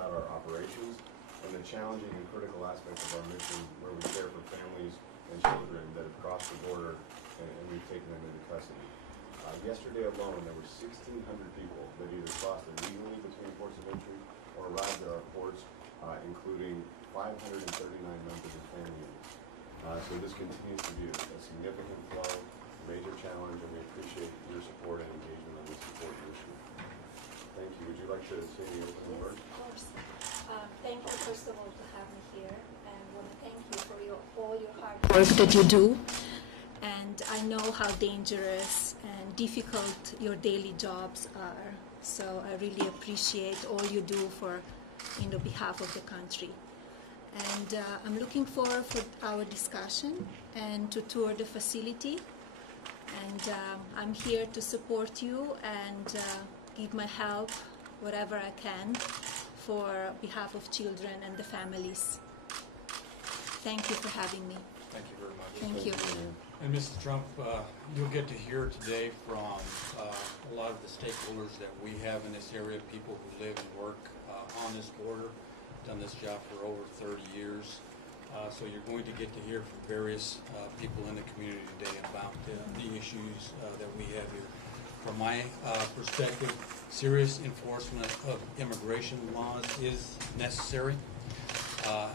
about our operations and the challenging and critical aspects of our mission where we care for families and children that have crossed the border and we've taken them into custody. Yesterday alone, there were 1,600 people that either crossed illegally between ports of entry or arrived at our ports, including 539 members of family units. So this continues to be a significant flow, major challenge, and we appreciate your support and engagement on this important issue. Thank you. Would you like to say any opening words? Of course. Thank you, first of all, to have me here, and I want to thank you for all your hard work that you do. And I know how dangerous and difficult your daily jobs are. So I really appreciate all you do for, behalf of the country. And I'm looking forward for our discussion and to tour the facility. And I'm here to support you and give my help, whatever I can, for behalf of children and the families. Thank you for having me. Thank you very much. Thank you. And Mrs. Trump, you'll get to hear today from a lot of the stakeholders that we have in this area, people who live and work on this border, done this job for over 30 years. So you're going to get to hear from various people in the community today about the issues that we have here. From my perspective, serious enforcement of immigration laws is necessary.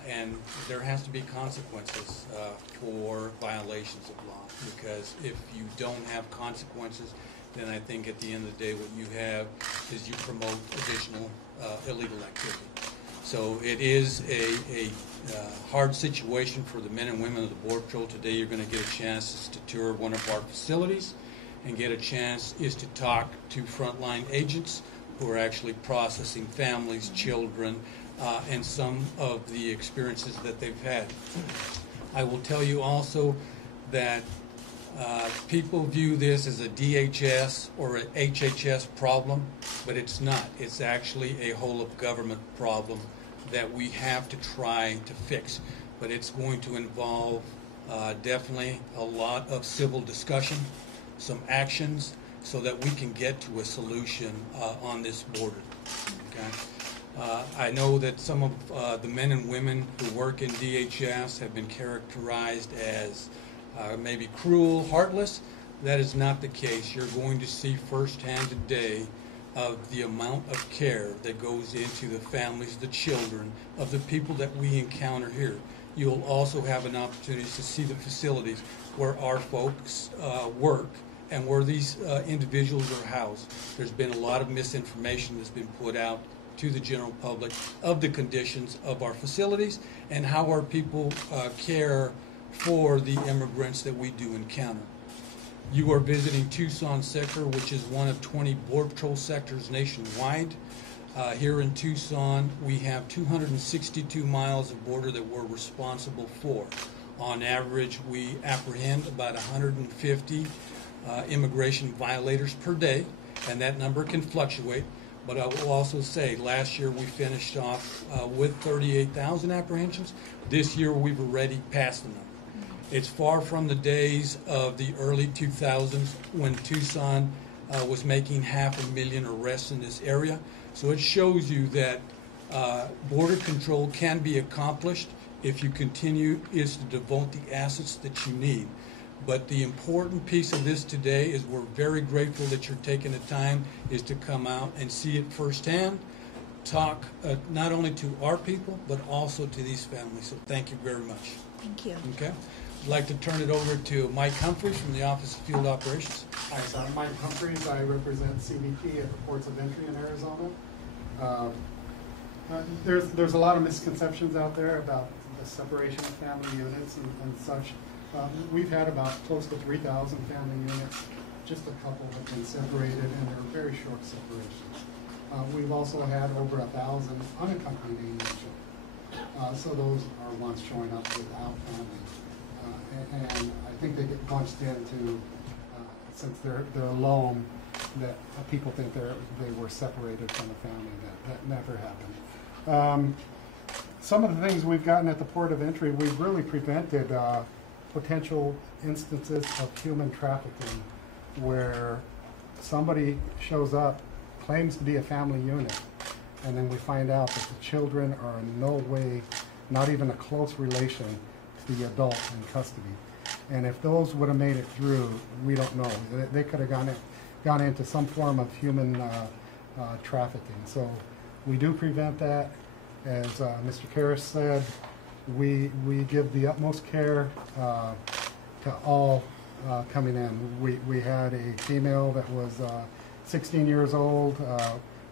And there has to be consequences for violations of law, because if you don't have consequences, then I think at the end of the day what you have is you promote additional illegal activity. So it is a hard situation for the men and women of the Border Patrol. Today you're going to get a chance to tour one of our facilities and get a chance is to talk to frontline agents who are actually processing families, children, and some of the experiences that they've had. I will tell you also that people view this as a DHS or an HHS problem, but it's not. It's actually a whole of government problem that we have to try to fix. But it's going to involve definitely a lot of civil discussion, some actions, so that we can get to a solution on this border. Okay? I know that some of the men and women who work in DHS have been characterized as maybe cruel, heartless. That is not the case. You're going to see firsthand today of the amount of care that goes into the families, the children, of the people that we encounter here. You'll also have an opportunity to see the facilities where our folks work and where these individuals are housed. There's been a lot of misinformation that's been put out to the general public of the conditions of our facilities and how our people care for the immigrants that we do encounter. You are visiting Tucson sector, which is one of 20 Border Patrol sectors nationwide. Here in Tucson, we have 262 miles of border that we're responsible for. On average, we apprehend about 150 immigration violators per day, and that number can fluctuate. But I will also say, last year we finished off with 38,000 apprehensions. This year we've already passed the number. It's far from the days of the early 2000s when Tucson was making 500,000 arrests in this area. So it shows you that border control can be accomplished if you continue to devote the assets that you need. But the important piece of this today is we're very grateful that you're taking the time is to come out and see it firsthand, talk not only to our people, but also to these families. So thank you very much. Thank you. Okay. I'd like to turn it over to Mike Humphreys from the Office of Field Operations. Hi, so I'm Mike Humphreys. I represent CBP at the ports of entry in Arizona. There's a lot of misconceptions out there about the separation of family units and such. We've had about close to 3,000 family units. Just a couple have been separated, and they're very short separations. We've also had over 1,000 unaccompanied alien children. So those are ones showing up without family. And I think they get bunched into, since they're alone, that people think they were separated from the family. That never happened. Some of the things we've gotten at the port of entry, we've really prevented potential instances of human trafficking where somebody shows up, claims to be a family unit, and then we find out that the children are in no way, not even a close relation to the adult in custody. And if those would have made it through, we don't know. They could have gone into some form of human trafficking. So we do prevent that. As Mr. Karras said, we give the utmost care to all coming in. We had a female that was 16 years old,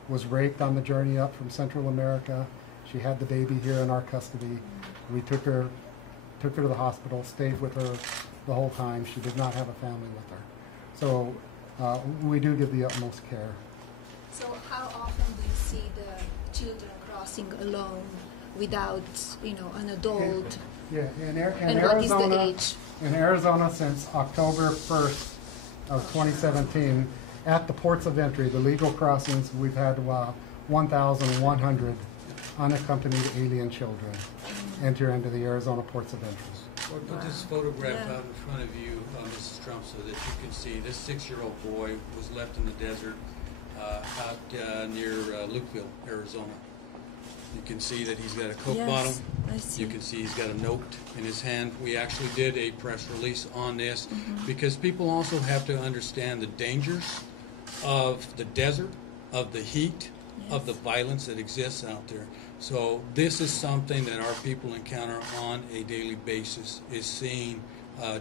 was raped on the journey up from Central America. She had the baby here in our custody. We took her to the hospital, stayed with her the whole time. She did not have a family with her. So we do give the utmost care. So how often do you see the children crossing alone without, an adult? Yeah, in And Arizona, what is the age? In Arizona, since October 1st of 2017, at the ports of entry, the legal crossings, we've had 1,100 unaccompanied alien children enter into the Arizona ports of entry. Or put this photograph Yeah. out in front of you, Mrs. Trump, so that you can see this 6-year-old boy was left in the desert out near Lukeville, Arizona. You can see that he's got a Coke bottle. I see. You can see he's got a note in his hand. We actually did a press release on this because people also have to understand the dangers of the desert, of the heat, of the violence that exists out there. So this is something that our people encounter on a daily basis, is seeing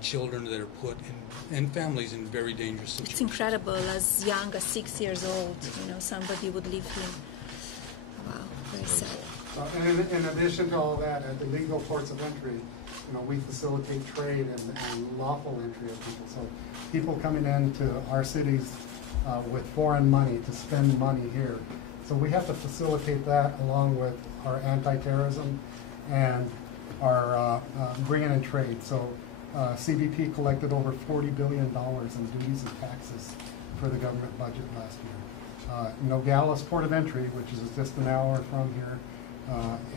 children that are put in, and families in very dangerous situations. It's incredible, as young as 6 years old, somebody would leave him. Wow, very sad. In addition to all that, at the legal ports of entry, we facilitate trade and lawful entry of people. So people coming into our cities with foreign money to spend money here. So we have to facilitate that along with our anti-terrorism and our bringing in trade. So CBP collected over $40 billion in duties and taxes for the government budget last year. Nogales Port of Entry, which is just an hour from here,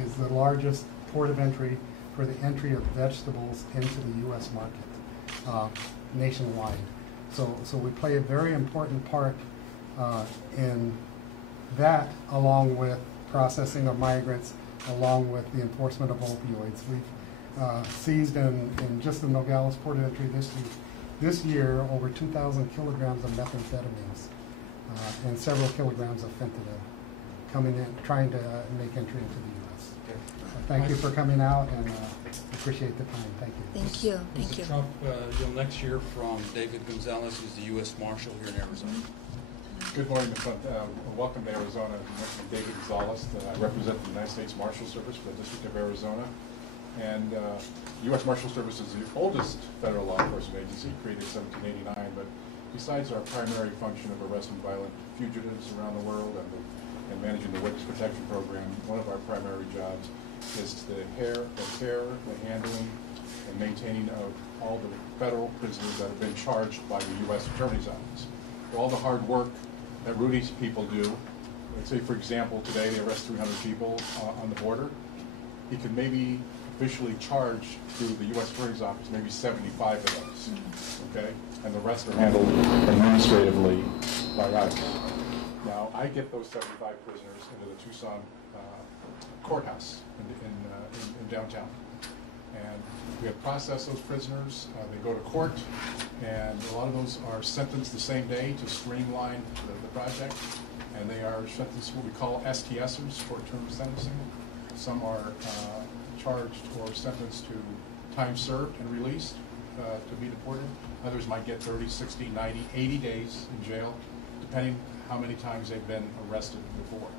is the largest port of entry for the entry of vegetables into the U.S. market nationwide. So we play a very important part in that, along with processing of migrants, along with the enforcement of opioids. We've seized in just the Nogales Port of Entry this year over 2,000 kilograms of methamphetamines and several kilograms of fentanyl coming in, trying to make entry into the U.S. Thank you for coming out, and appreciate the time. Thank you. Thank you. Thank you. Mr. Trump, you'll next hear from David Gonzalez, who's the U.S. Marshal here in Arizona. Good morning, Mr. Trump. Welcome to Arizona. I'm David Gonzalez. I represent the United States Marshal Service for the District of Arizona. And U.S. Marshal Service is the oldest federal law enforcement agency, created in 1789. But besides our primary function of arresting violent fugitives around the world and managing the Witness Protection Program, one of our primary jobs is the care, the handling, and maintaining of all the federal prisoners that have been charged by the U.S. Attorney's Office. For all the hard work that Rudy's people do, let's say, for example, today they arrest 300 people on the border. He could maybe officially charge through the U.S. Attorney's Office maybe 75 of those, okay? And the rest are handled administratively by us. Now, I get those 75 prisoners into the Tucson courthouse in downtown. And we have processed those prisoners. They go to court, and a lot of those are sentenced the same day to streamline the project. And they are sentenced what we call STSers, short-term sentencing. Some are charged or sentenced to time served and released to be deported. Others might get 30, 60, 90, 80 days in jail, depending how many times they've been arrested before.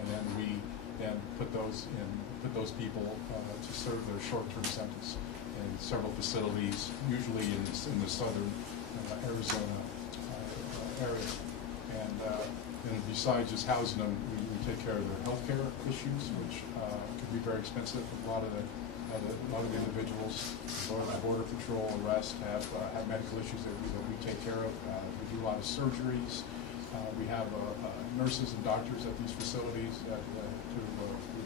And then we then put those people to serve their short-term sentence in several facilities, usually in the southern Arizona area. And besides just housing them, we take care of their health care issues, which can be very expensive. A lot of the individuals, border patrol, arrest, have medical issues that we take care of. We do a lot of surgeries. We have nurses and doctors at these facilities to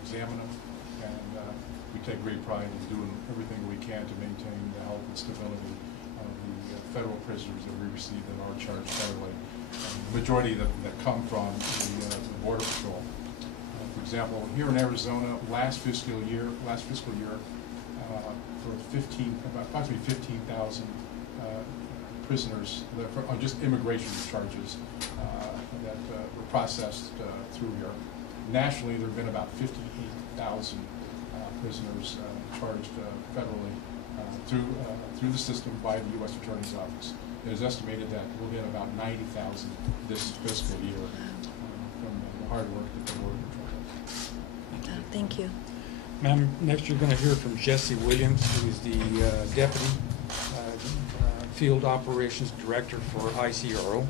examine them, and we take great pride in doing everything we can to maintain the health and stability of the federal prisoners that we receive that are charged federally. The majority that come from the Border Patrol. example, here in Arizona, last fiscal year, for approximately 15,000 prisoners on just immigration charges that were processed through here. Nationally, there have been about 58,000 prisoners charged federally through the system by the U.S. Attorney's Office. It is estimated that we'll get about 90,000 this fiscal year from the hard work that the Border Patrol does. Thank you. Ma'am, next you're going to hear from Jesse Williams, who is the Deputy Field Operations Director for ICRO.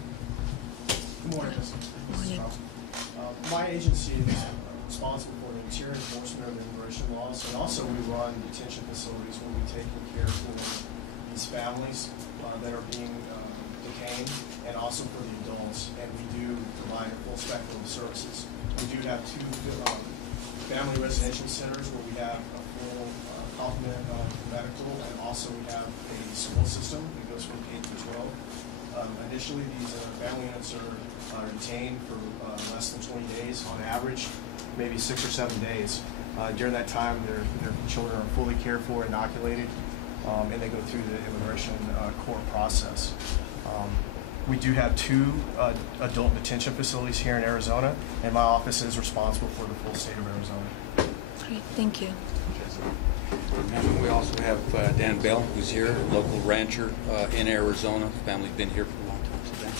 Good morning, Mrs. Morning. Trump. My agency is responsible for the interior enforcement of the immigration laws, and also we run detention facilities where we're taking care for these families that are being detained, and also for the adults. And we do provide a full spectrum of services. We do have 2 family residential centers where we have a full complement of medical, and also we have a school system that goes from K through 12. Initially, these family units are detained for less than 20 days on average, maybe 6 or 7 days. During that time, their children are fully cared for, inoculated, and they go through the immigration court process. We do have 2 adult detention facilities here in Arizona, and my office is responsible for the full state of Arizona. Great, thank you. And we also have Dan Bell, who's here, a local rancher in Arizona. Family's been here for a long time. So, Dan.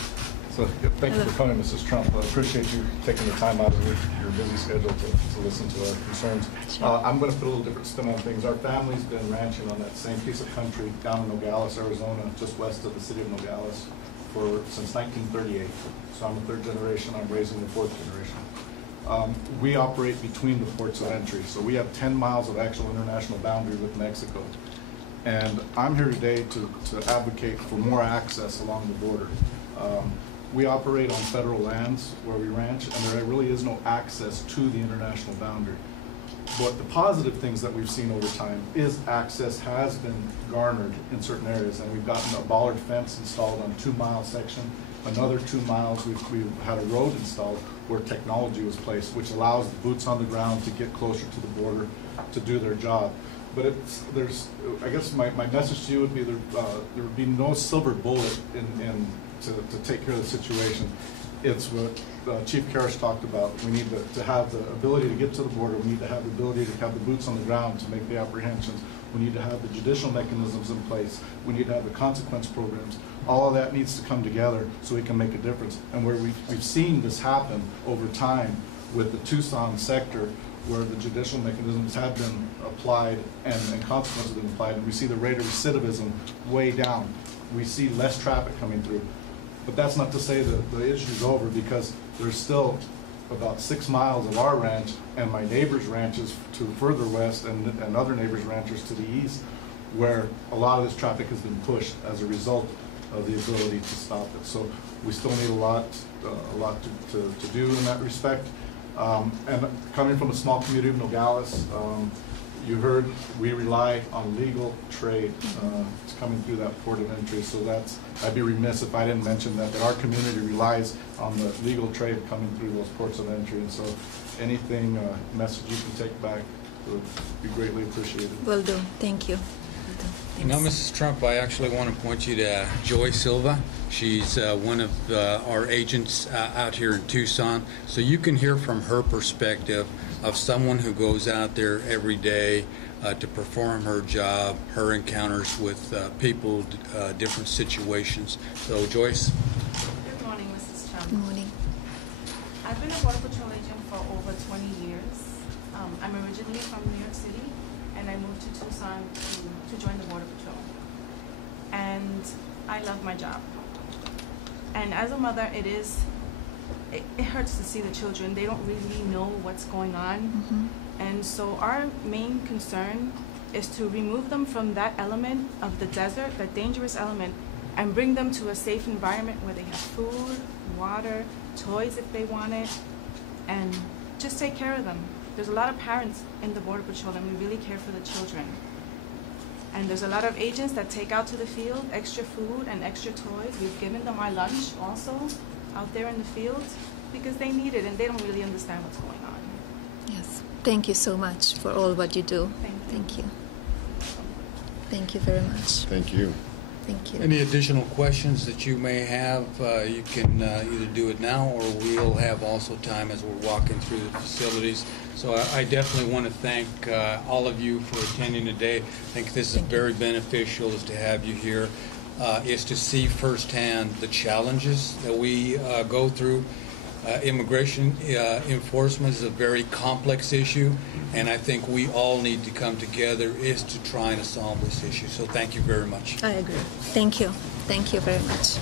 So thank you for coming, Mrs. Trump. I appreciate you taking the time out of your busy schedule to listen to our concerns. I'm going to put a little different spin on things. Our family's been ranching on that same piece of country down in Nogales, Arizona, just west of the city of Nogales, since 1938. So I'm a 3rd generation. I'm raising the 4th generation. We operate between the ports of entry. So we have 10 miles of actual international boundary with Mexico. And I'm here today to advocate for more access along the border. We operate on federal lands where we ranch, and there really is no access to the international boundary. But the positive things that we've seen over time is access has been garnered in certain areas, and we've gotten a bollard fence installed on a 2-mile section. Another 2 miles, we've had a road installed where technology was placed, which allows the boots on the ground to get closer to the border to do their job. But I guess my message to you would be there would be no silver bullet to take care of the situation. It's what Chief Karras talked about. We need to have the ability to get to the border. We need to have the ability to have the boots on the ground to make the apprehensions. We need to have the judicial mechanisms in place. We need to have the consequence programs. All of that needs to come together so we can make a difference. And where we've seen this happen over time with the Tucson sector, where the judicial mechanisms have been applied and consequences have been applied, and we see the rate of recidivism way down. We see less traffic coming through. But that's not to say that the issue's over, because there's still about 6 miles of our ranch and my neighbor's ranches to further west and other neighbors' ranchers to the east, where a lot of this traffic has been pushed as a result of the ability to stop it. So we still need a lot to do in that respect. And coming from a small community of Nogales, you heard we rely on legal trade coming through that port of entry. So I'd be remiss if I didn't mention that our community relies on the legal trade coming through those ports of entry. And so anything, message you can take back would be greatly appreciated. Will do. Thank you. Now, Mrs. Trump, I actually want to point you to Joy Silva. She's one of our agents out here in Tucson. So you can hear from her perspective of someone who goes out there every day to perform her job, her encounters with people, different situations. So, Joyce. Good morning, Mrs. Trump. Good morning. I've been a Border Patrol agent for over 20 years. I'm originally from New York City, and I moved to Tucson to join the Border Patrol. And I love my job. And as a mother, it hurts to see the children. They don't really know what's going on. Mm-hmm. And so our main concern is to remove them from that element of the desert, that dangerous element, and bring them to a safe environment where they have food, water, toys if they want it, and just take care of them. There's a lot of parents in the Border Patrol, and we really care for the children. And there's a lot of agents that take out to the field extra food and extra toys. We've given them our lunch also out there in the field because they need it and they don't really understand what's going on. Yeah. Thank you so much for all what you do. Thank you. Thank you very much. Thank you. Thank you. Any additional questions that you may have, you can either do it now, or we'll have also time as we're walking through the facilities. So I definitely want to thank all of you for attending today. I think this is very beneficial, is to have you here, is to see firsthand the challenges that we go through. Immigration enforcement is a very complex issue, and I think we all need to come together is to try and solve this issue. So thank you very much. I agree. Thank you. Thank you very much.